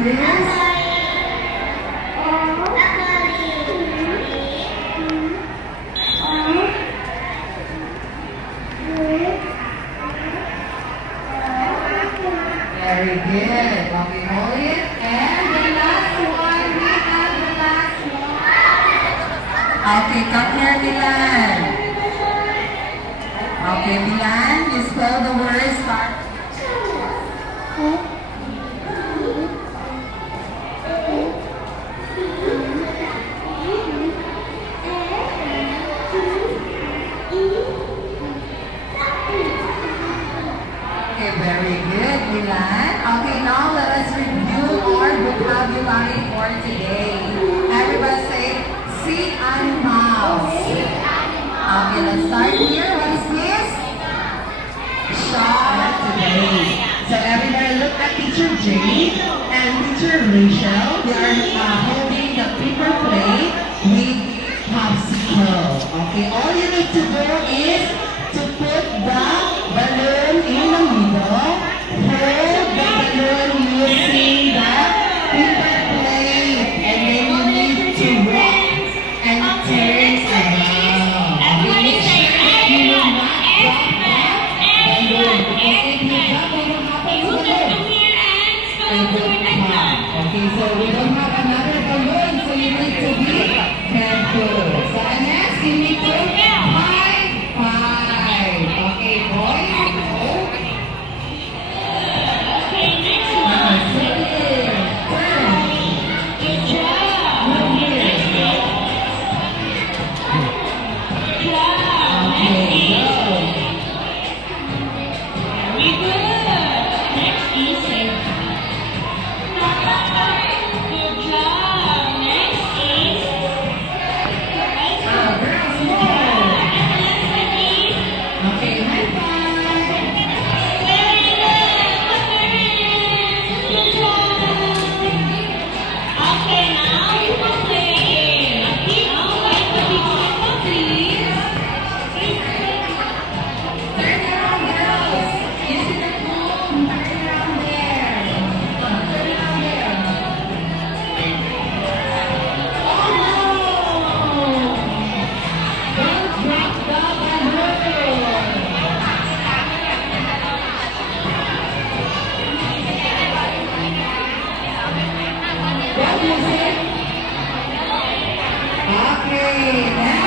Very good. Okay, hold it. And the last one, we have the last one. Okay, come here, Milan. Okay, Milan, you spell the word start. Okay, very good, Milan. Okay, now let us review our vocabulary for today. Everybody say, sea animals. Okay, let's start here. What is this? Shark today. So everybody look at Teacher Jane and Teacher Rachel. They are holding the paper plate with popsicle. Okay, all you need to do is to put the balloon in the middle. Hold the balloon using the paper plate. And then you need to rock and turn around. Okay, make sure you will not drop the balloon. Because if you drop it, what happens to the balloon? It will come. Okay, so we don't have another balloon, so you need to be careful. So next, you need to high five. Okay, boys, go. Sit here. Turn. Good job. Move here. Good job. Okay, go. Very good. Next is Good job. Next is Girls, more. Okay, high five. Very good. Good job. Okay, now you will play. Now wait the big circle, please. Turn around, girls. You see the phone? Turn around there. Turn around there. Oh no! Don't drop the balloon. What is it? Okay,